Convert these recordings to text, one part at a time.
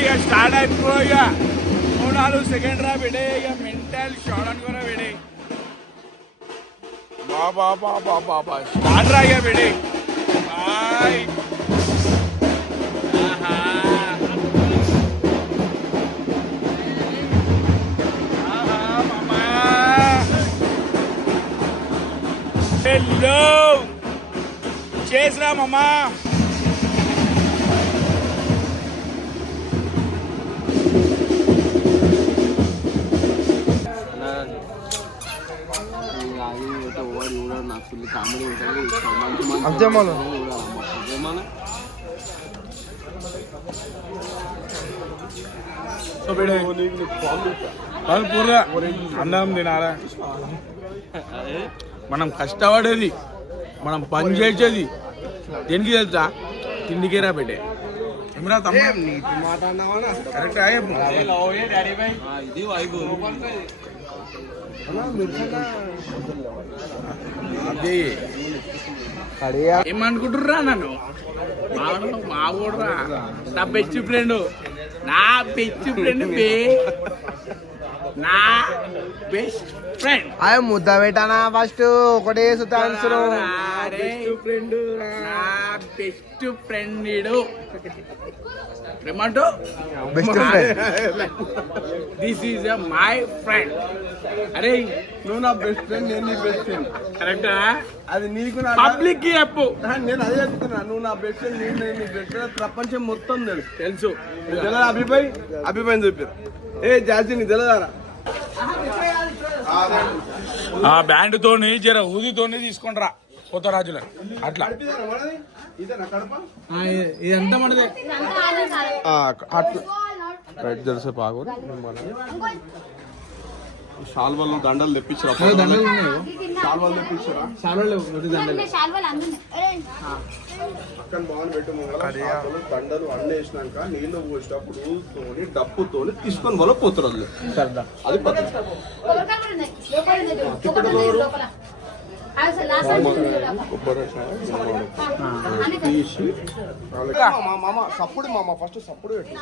ఇక స్టార్ట్ అయిపో ఇక 3-4 సెకండ్ రా బిడే ఇక మెంటల్ షార్ట్ అనుకున్నా బిడే బాబా బాబా బాబా స్టార్ట్ రా ఇక బిడే బాయ్ హలో చేసిరా మమ్మా పూర్గా అన్నం తినాలా మనం కష్టపడేది మనం పని చేసేది దేనికి తెలుసా తిండికేరా పెట్టే ఏమరా తమ్ముడు కరెక్ట్ అదే ఏమనుకుంటుర్రా నన్ను మా కూడా నా బెస్ట్ ఫ్రెండ్ నా బెస్ట్ ఫ్రెండ్ అదే ముద్ద పెట్టానా ఫస్ట్ ఒకటే సుతాన్సులు ఫ్రెండ్ నా బెస్ట్ ఫ్రెండ్ ఏమంటూ best friend this is my friend. అరే నువ్వు నా బెస్ట్ ఫ్రెండ్, నేను నీ బెస్ట్ ఫ్రెండ్. కరెక్టా? అది నీకు పబ్లిక్ కి చెప్పు. నేను అదే చెప్తున్నా, నువ్వు నా బెస్ట్ ఫ్రెండ్, నేను నీ బెస్ట్ ఫ్రెండ్. ప్రపంచం మొత్తం తెలుసు. అభిప్రాయం చూపారు. ఏ జాతి నీ తెలియదారా? ఆ బ్యాండ్ తోని జర ఊదితోని తీసుకుంటారా కొత్త రాజుల అట్లా. ఇదంతా మనదే. తెలిసే బాగు శాల్వాలు దండలు తెప్పించారా? శాల్వాలు తెప్పించారా? అక్కడ బాగా పెట్టు దండలు అన్నీ వేసినాక నీళ్లు పోసేటప్పుడు తోని డప్పుతోని తీసుకొని వల్ల పోతారు. అది పద్ధతి. సప్పుడు మామ ఫస్ట్ సప్పుడు పెట్టు.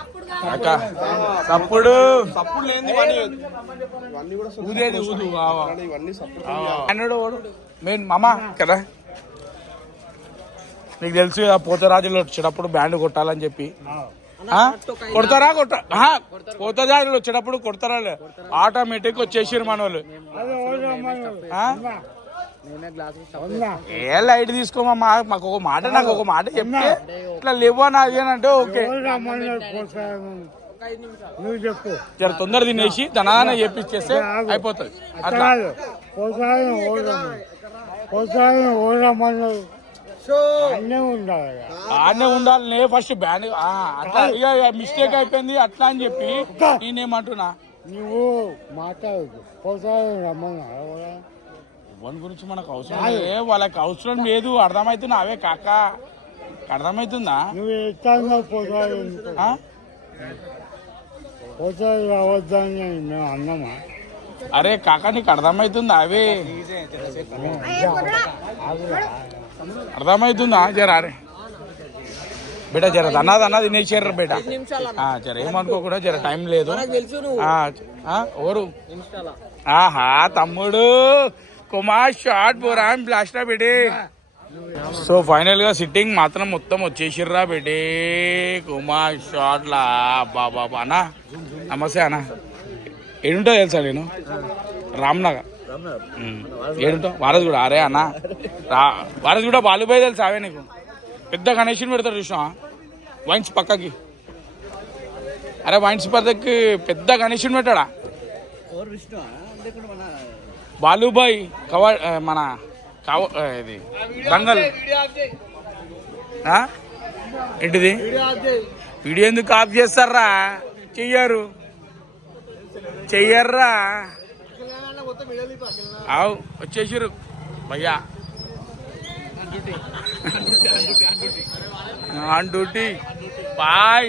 సప్పుడు సప్పుడు లేని ఇవన్నీ కూడా ఊదేది ఊదు. ఇవన్నీ సప్పుడు మెయిన్ మామ కదా. నీకు తెలుసు కదా పోతరాజులు వచ్చేటప్పుడు బ్యాండ్ కొట్టాలని చెప్పి. కొడతారా? పోతరాజులు వచ్చేటప్పుడు కొడతారా? ఆటోమేటిక్ వచ్చేసారు మన వాళ్ళు. ఏ లైట్ తీసుకోమా, మాకు ఒక మాట, నాకు ఒక మాట చెప్తే ఇట్లా లేవా నాది అని అంటే ఓకే. నువ్వు చెప్పు. జర తొందర తినేసి తననే చేపిచ్చేస్తే అయిపోతుంది. అట్లా ఆడనే ఉండాలి ఫస్ట్ బ్యాండ్. అట్లా ఇక మిస్టేక్ అయిపోయింది అట్లా అని చెప్పి నేనేమంటున్నా, నువ్వు మాట్లాడదు రమ్మన్నా వన్ గురించి మనకు అవసరం లేదు, వాళ్ళకి అవసరం లేదు. అర్థమవుతున్నా అవే కాక అర్థమవుతుందా? నువ్వు ఎట్లా పోతాయి రావద్దని మేము అన్నామా? అరే కాక నీకు అర్థమవుతుందా? అవే అర్థమవుతుందా? జర అరే బేటా జర దన్నా తినేసారు బేటా. జర ఏమనుకోకుండా, జర టైం లేదు. ఎవరు? ఆహా తమ్ముడు కుమార్ షార్ట్ బోరా బ్లాస్టా బేటే. సో ఫైనల్ గా సిట్టింగ్ మాత్రం మొత్తం వచ్చేసిర్రా బేటే. కుమార్ షార్ట్ లా బాబా అన్నా. నమస్తే అన్నా. ఏడుంటో తెలుసా నేను? రామ్నగర్. ఏడుంటో వారస్ కూడా. అరే అన్నా వారస్ కూడా బాలుబాయ్ తెలుసా? అవే నీకు పెద్ద గణేషన్ పెడతారు చూసినా వైన్స్ పక్కకి. అరే వైన్స్ పక్కకి పెద్ద గణేషన్ పెట్టాడా బాలుబాయ్ కవర్ మన ఇది దంగల్. ఏంటిది వీడియో ఎందుకు ఆఫ్ చేస్తారా? చెయ్యర్రా. అవు వచ్చేసారు భయ్యా ఆన్ డ్యూటీ. బాయ్.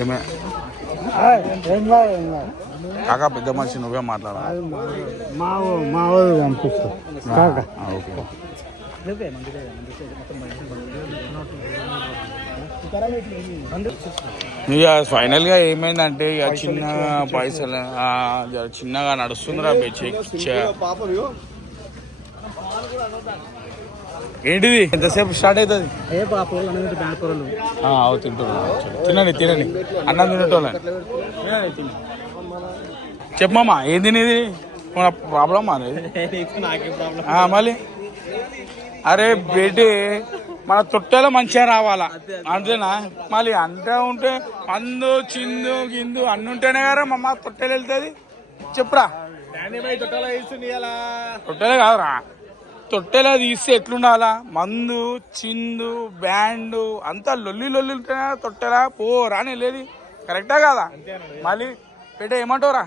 ఏమే కాకా పెద్ద మనిషి నువ్వే మాట్లాడాలి. మా వాళ్ళు పంపిస్తా. ఓకే ఇక ఫైనల్ గా ఏమైందంటే ఇక చిన్న పైసలు చిన్నగా నడుస్తుందిరా పాపం ఇగో. ఏంటిది ఎంతసేపు స్టార్ట్ అవుతుంది ఏ బాపు బెండకూరలు తినండి తినండి అన్నం తినేటోళ్ళని చెప్పమ్మా ఏం తినేది ప్రాబ్లమ్ అనేది నాకే ప్రాబ్లం. మళ్ళీ అరే బేటి మన తొట్టెలో మంచిగా రావాలా అంతేనా మళ్ళీ అంతే ఉంటే మందు చిందు గిందు అన్ని ఉంటేనే కదా మమ్మ తొట్టెలు వెళ్తుంది చెప్పురా తొట్టెలే కాదురా తొట్టెలో తీస్తే ఎట్లుండాలా మందు చిందు బ్యాండ్ అంతా లొల్లి లొల్లి ఉంటేనే తొట్టెలా పోరా అని వెళ్ళేది కరెక్టా కాదా మళ్ళీ బేట ఏమంటావురా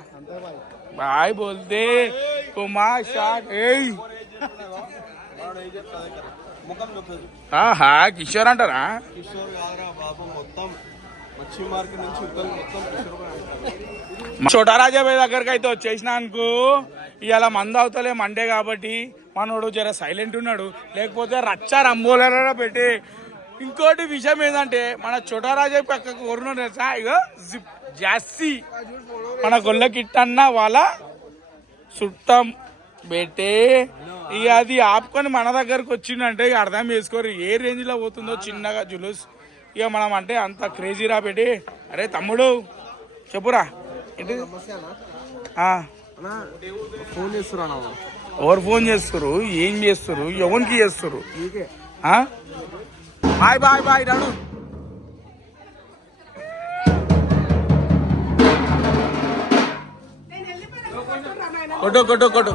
బాయ్ బోల్తే కుమా షాట్ ఏయ్ ముఖం చెప్పదు. ఆహా కిషోర్ అంటారా కిషోర్ కాదురా బాబు, మొత్తం మచ్చి మార్కెట్ నుంచి ఇద్దరు మొత్తం కిషోర్ బాయ్. చోటా రాజాబాయ్ దగ్గరికి అయితే వచ్చేసిన అనుకో ఇవాళ మందు అవుతలే మండే కాబట్టి మనోడు జర సైలెంట్ ఉన్నాడు, లేకపోతే రచ్చ రంబోలరా పెట్టి. ఇంకోటి విషయం ఏంటంటే మన చోటా రాజా పక్కకు ఎవరున్నాడు తెలుసా, ఇగో జాస్తి మన గొల్ల కిట్టన్న వాళ్ళ చుట్టం బెట్టే. ఇక అది ఆపుకొని మన దగ్గరకు వచ్చిందంటే ఇక అర్థం చేసుకోరు ఏ రేంజ్ లో పోతుందో చిన్నగా జులుస్. ఇక మనం అంటే అంత క్రేజీ రా పెట్టి. అరే తమ్ముడు చెప్పురా ఏంటి ఫోన్ చేస్తున్నా ఎవరు ఫోన్ చేస్తారు, ఏం చేస్తారు, ఎవరికి చేస్తారు? బాయ్ బాయ్ బాయ్ రాడు. కొట్టు కొట్టు కొట్టు.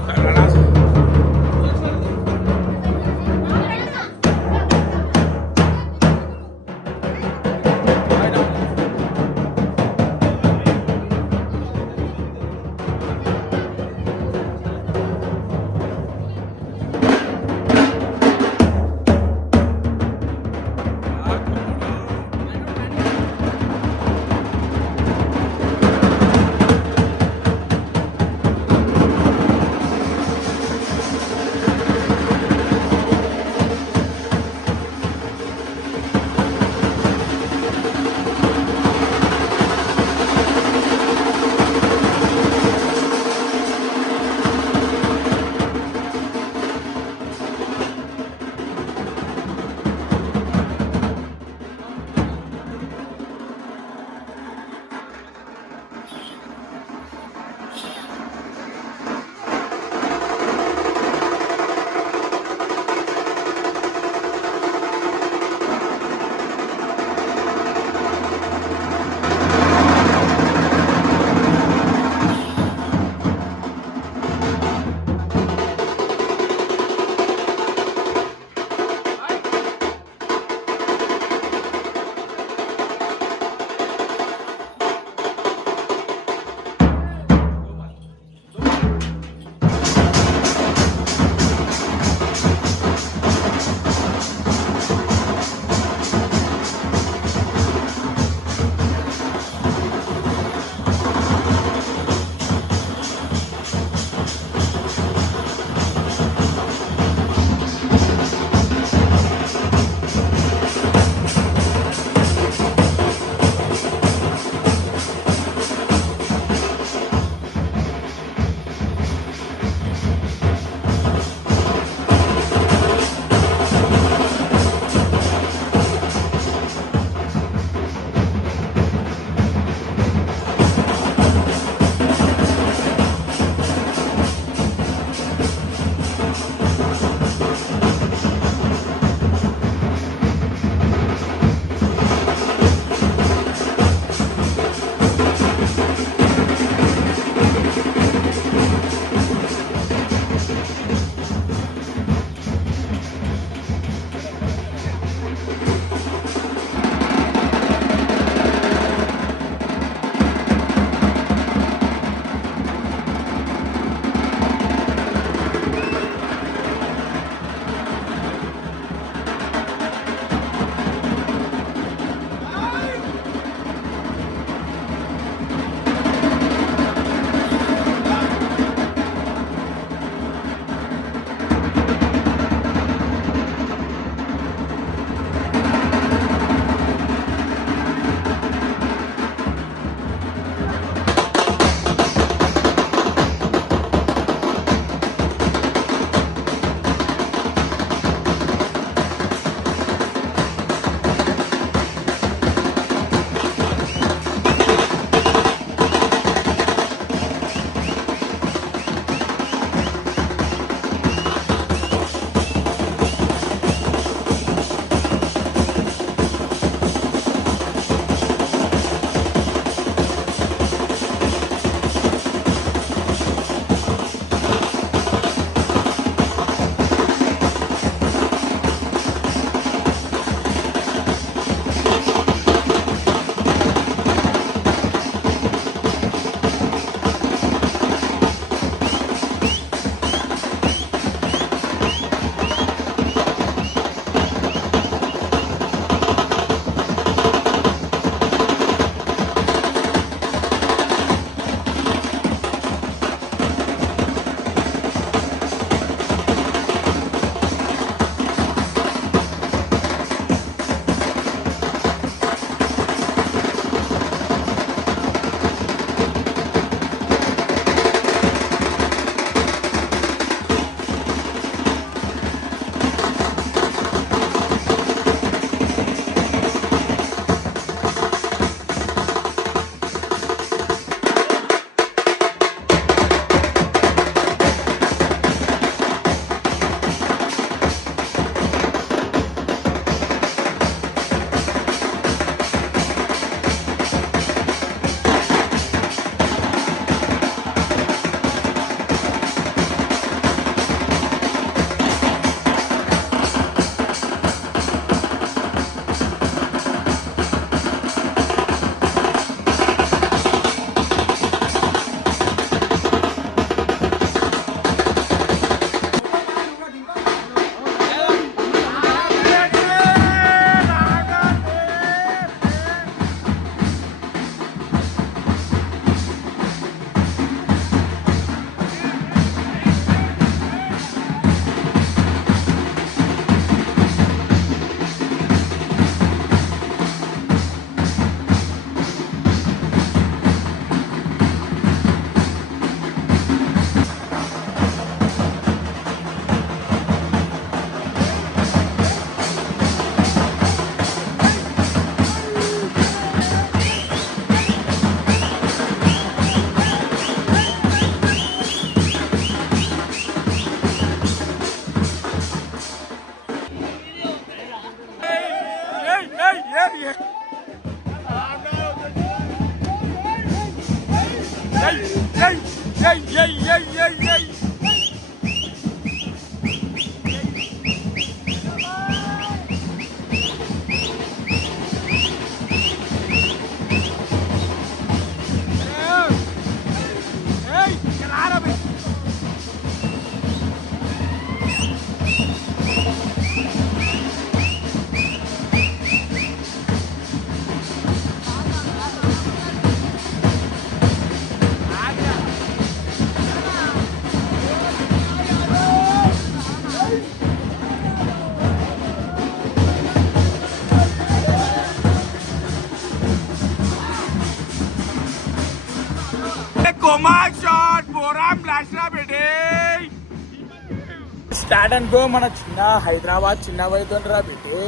స్టార్ట్ అనుకో మన చిన్న హైదరాబాద్ చిన్న వైద్యురా బేటే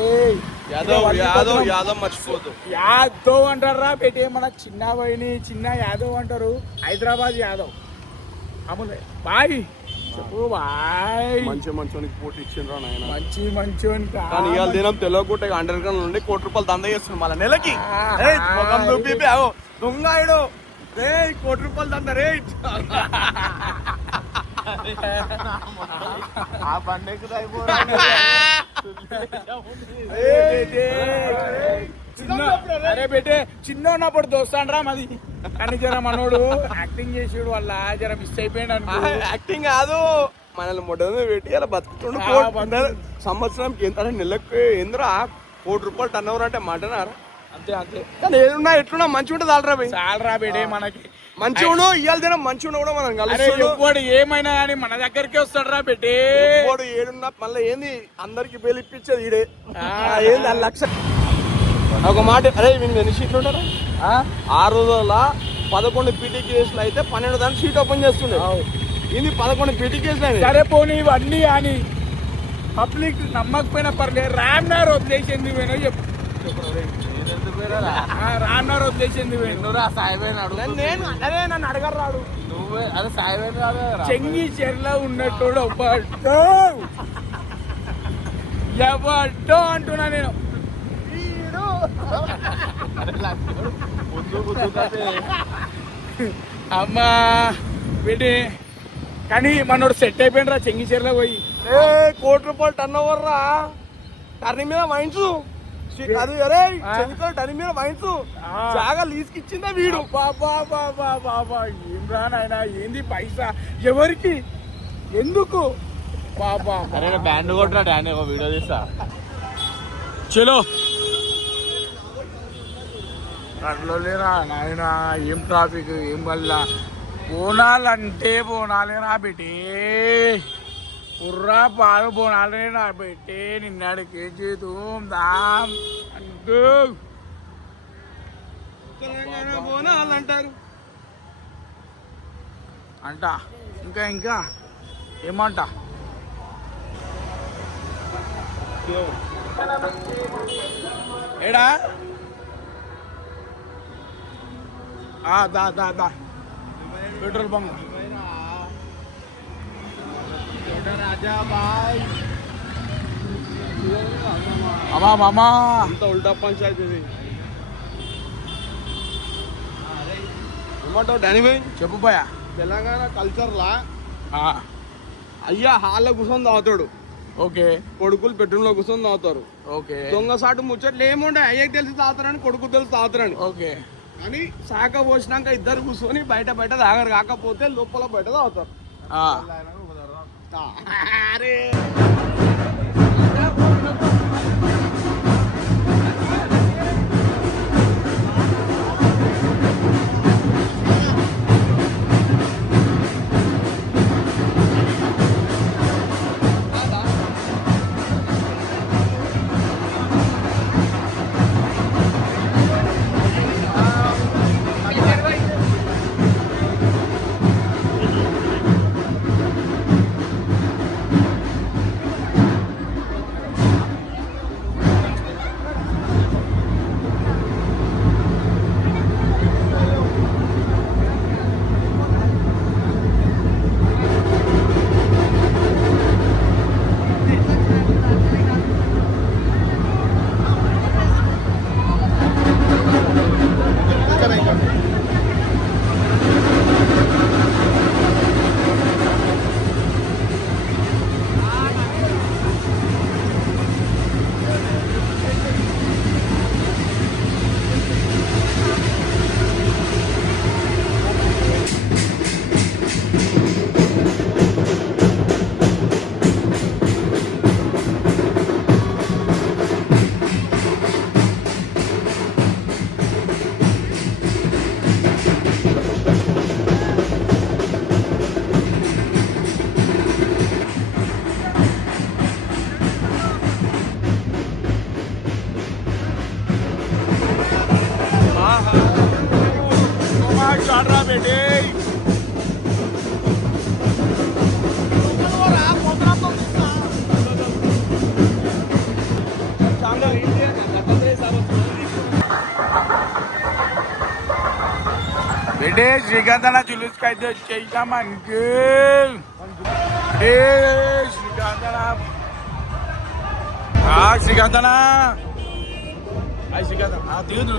యాదవ్ మర్చిపోదు. యాదవ్ అంటారా బేటే మన చిన్న వైని చిన్న యాదవ్ అంటారు హైదరాబాద్ యాదవ్ అమూలే బాయ్ చెప్పు బాయ్. మంచి మంచోనికి పోటీ ఇచ్చిండ్రా నాయన. మంచి మంచోని కానీ ఇవాళ దినం తెలియకుంటే అండర్ గ్రౌండ్ నుండి ₹1 దందా చేస్తున్నాడు మళ్ళీ నెలకి. దొంగ ఆయుడు రే ₹1 దందా రే. ఆ బండెక్కు అరే బేటే చిన్న ఉన్నప్పుడు దోస్తాండ్రా మాది కానీ జర మనోడు యాక్టింగ్ చేసాడు వల్ల జర మిస్ అయిపోయాడు అనుకో. యాక్టింగ్ కాదు మనల్ని మొదలు పెట్టి అలా బతుకుతుండే. సంవత్సరానికి ఎంత నెలకు ఎందురా ₹1 టర్న్ ఓవర్ అంటే మాటనారా? అంతే అంతే. కానీ ఏదున్నా ఎట్లున్నా మంచిగా ఉంటుంది ఆల్రా భయ్. చాలరా బేటే మనకి మంచిగా ఇవాళ దినం మంచిగా కూడా మనం కలుస్తాడు. ఏమైనా కానీ మన దగ్గరికి వస్తాడు రా బేటే. ఏడున్నా మళ్ళీ ఏంది అందరికి బెలిపించేది ఈడే ఏంది 1,00,000. ఒక మాట అరే వీళ్ళు ఎన్ని సీట్లు ఉంటారా? 6 రోజుల 11 పీటీ కేసులు అయితే 12 దానికి సీట్ ఓపెన్ చేస్తుండే. ఇది 11 పీటీ కేసులు. సరే పోనీ ఇవన్నీ అని పబ్లిక్ నమ్మకపోయినా పర్లేదు. రామ్నార్ వదిలేసింది పోయినా చెప్పు. రామ్నార్ వదిలేసింది నన్ను అడగరు రాడు. నువ్వే అదే సాయిబేన్ రాడు. చెంగి చెర్ల ఉన్నట్టు ఎవడో అంటున్నా నేను. అమ్మా వీటి కానీ మనోడు సెట్ అయిపోయింది రా చెంగి చెర్ల పోయి. ₹1 టర్న్ ఓవర్ రా. టర్నింగ్ మీద మైన్స్ అది అరే టర్నింగ్ మీద మైన్స్ జాగా లీజ్కి ఇచ్చిందా వీడు. బాబా బాబా బాబా ఏం రా నాయనా ఏంది పైసా ఎవరికి ఎందుకు బాబా. అరే బ్యాండ్ కొట్టరా డాన్ వీడియో తీస్తా. చలో అట్లేరా నాయన ఏం ట్రాఫిక్ ఏం వల్ల బోనాలంటే బోనాలేనా బేటే. కుర్రా పాలు బోనాలేనా బేటే. నిన్నడికి చేద్దాం దాం అంటూ తెలంగాణ బోనాలు అంటారు అంట. ఇంకా ఇంకా ఏమంట ఏడా దా దా దా పెట్రోల్ బంక్ అమ్మా మామా అంత ఉల్టా పంచాయతీ ఇది. ఏమంటావు డానీ భాయ్? చెప్పు పోయా. తెలంగాణ కల్చర్ లా అయ్యా హాల్లో కూర్చొని తాగుతాడు. ఓకే. కొడుకులు బెడ్రూమ్ లో కూర్చొని తాగుతారు. ఓకే. దొంగ సాటు ముచ్చట్లు ఏముండే అయ్యకి తెలిసి తాగుతారని కొడుకు తెలిసి తాగుతారని. ఓకే. కానీ శాఖ పోసినాక ఇద్దరు కూర్చొని బయట బయట తాగరు. కాకపోతే లోపల బయట తాగుతారు. అరే బేటే బేటే శ్రీకాంత్ జులుస్ అయితే వచ్చేసాం అంకుల్ ఏ శ్రీకాంత్ శ్రీకాంత్ శ్రీకాంత్ దిగుదు శ్రీకాంత్